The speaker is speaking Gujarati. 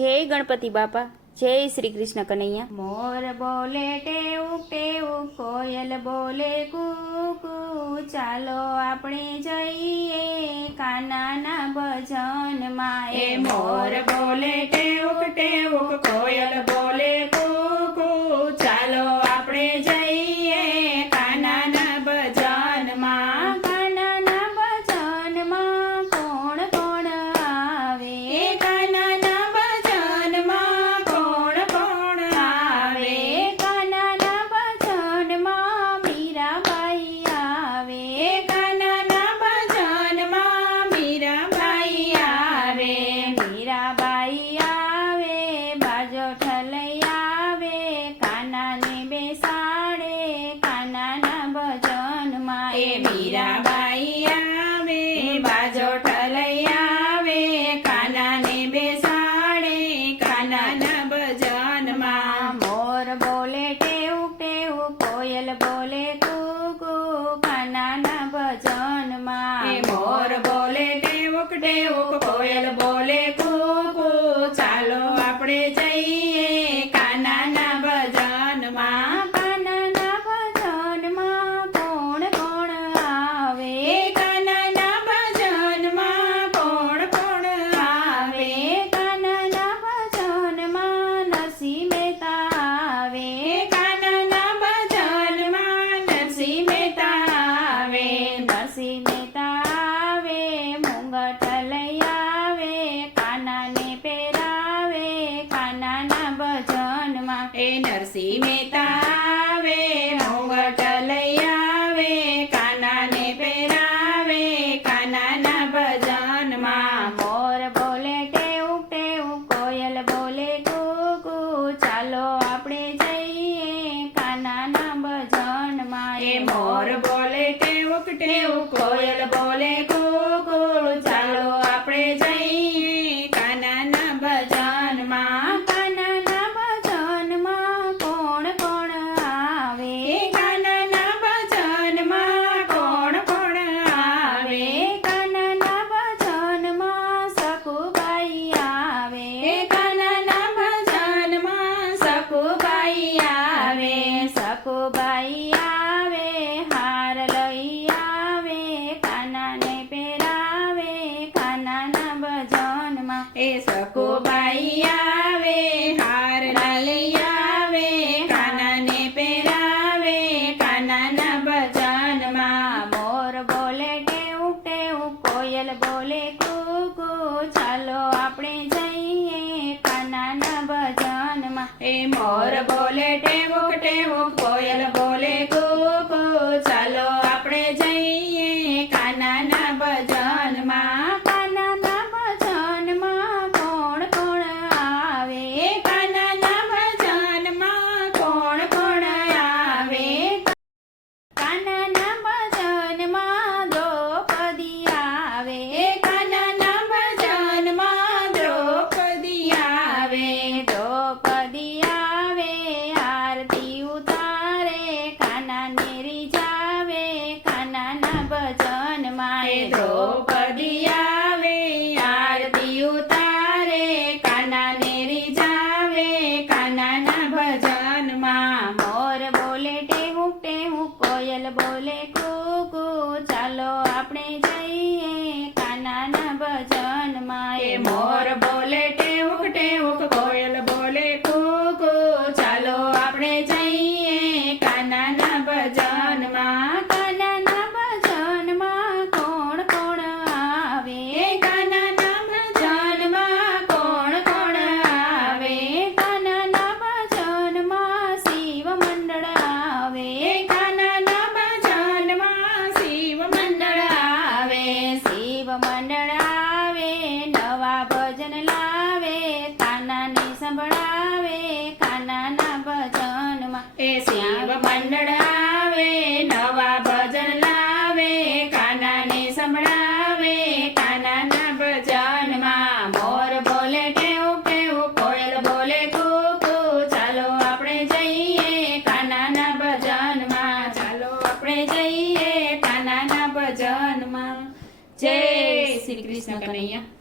જય ગણપતિ બાપા, જય શ્રી કૃષ્ણ કનૈયા। મોર બોલે ટેવ ટેવ, કોયલ બોલે કુકુ, ચાલો આપણે જઈએ કાનાના ભજનમાં। એ મોર બોલે ટેવ ટેવ, કોયલ બોલે કુકુ, ચાલો આપણે જઈએ કાનાના ભજનમાં। કાનાના ભજનમાં કોણ કોણ આવે? કાનાના ભજનમાં કોણ કોણ આવે? કાનાના ભજનમાં મીરાબાઈ આવે। કાનાના ભજનમાં મીરાબાઈ આવે। મીરાબાઈ આવે, બાજો ઠલઈ આવે, કાનાને બેસાડે કાનાના ભજનમાં। એ મીરાબાઈ આવે, બાજો ઠલઈ આવે, કાનાને બેસાડે કાનાના ભજનમાં। મોર બોલે ટેવ ટેવ, કોયલ બોલે કુકુ, કાનાના ભજનમાં। એ મોર બોલે ટેવક ટેવક, કોયલ બોલે કુકુ, ચાલો આપણે જઈએ કાનાના ભજનમાં। કાનાના ભજનમાં કોણ કોણ આવે? કાનાના ભજનમાં કોણ કોણ આવે? કાનાના ભજનમાં નરસિંહ મહેતા આવે। કાનાના ભજનમાં નરસિંહ મહેતા આવે। નરસિંહ મહેતા આવે, મુંગટ લઈ આવે, કાનાને પહેરાવે કાનાના ભજનમાં। એ નરસિંહ મહેતા આવે, મુંગટ લઈ આવે, કાનાને પહેરાવે કાનાના ભજનમાં। મોર બોલે ટેવ ટેવ, કોયલ બોલે કુકુ, ચાલો આપણે જઈએ કાનાના ભજનમાં। એ મોર બોલે ટેવક ટેવક, કોયલ બોલે કુકુ, ચાલો આપણે જઈએ કાનાના ભજનમાં। કાનાના ભજનમાં કોણ કોણ આવે? કાનાના ભજનમાં કોણ કોણ આવે? કાનાના ભજનમાં સકુબાઈ આવે। કાનાના ભજનમાં સકુબાઈ આવે। સકુબાઈ આવે, હાર લઈ આવે, કાનાને પહેરાવે કાનાના ભજનમાં। એ સકુબાઈ આવે, હાર લઈ આવે, કાનાને પહેરાવે કાનાના ભજનમાં। મોર બોલે ટેવ ટેવ, કોયલ બોલે કુકુ, ચાલો આપણે જઈએ કાનાના ભજનમાં। એ મોર બોલે ટેવક ટેવક, કોયલ બોલે કુકુ, ચાલો આપણે જઈએ કાનાના ભજનમાં। કાનાના ભજનમાં કોણ કોણ આવે? કાનાના ભજનમાં કોણ કોણ આવે? કાનાના ભજનમાં દ્રૌપદી આવે। કાનાના ભજનમાં દ્રૌપદી આવે। દ્રૌપદી આવે, આરતી ઉતારે, કાનાને રીઝાવે કાનાના ભજનમાં। એ દ્રૌપદી આવે, આરતી ઉતારે, કાનાને રીઝાવે કાનાના ભજનમાં। મોર બોલે ટેહુક ટેહુક, કોયલ બોલે કુકુ, ચાલો આપણે જઈએ કાનાના ભજનમાં। એ મોર બોલે ટેવક ટેવક, કોયલ બોલે કુકુ, ચાલો આપણે જઈએ કાનાના ભજનમાં। કાનાના ભજનમાં કોણ કોણ આવે? કાનાના ભજનમાં કોણ કોણ આવે? કાનાના ભજનમાં શિવ મંડળ આવે। કાનાના ભજનમાં શિવ મંડળ આવે। શિવ મંડળ આવે, નવા ભજન લાવે, કાનાને સંભળાવે કાનાના ભજનમાં। એ શિવ મંડળ આવે, નવા ભજન લાવે, કાનાને સંભળાવે કાનાના ભજનમાં। મોર બોલે ટેવ ટેવ, કોયલ બોલે કુકુ, ચાલો આપણે જઈએ કાનાના ભજનમાં। ચાલો આપણે જઈએ કાનાના ભજનમાં। જય શ્રી કૃષ્ણ કનૈયા।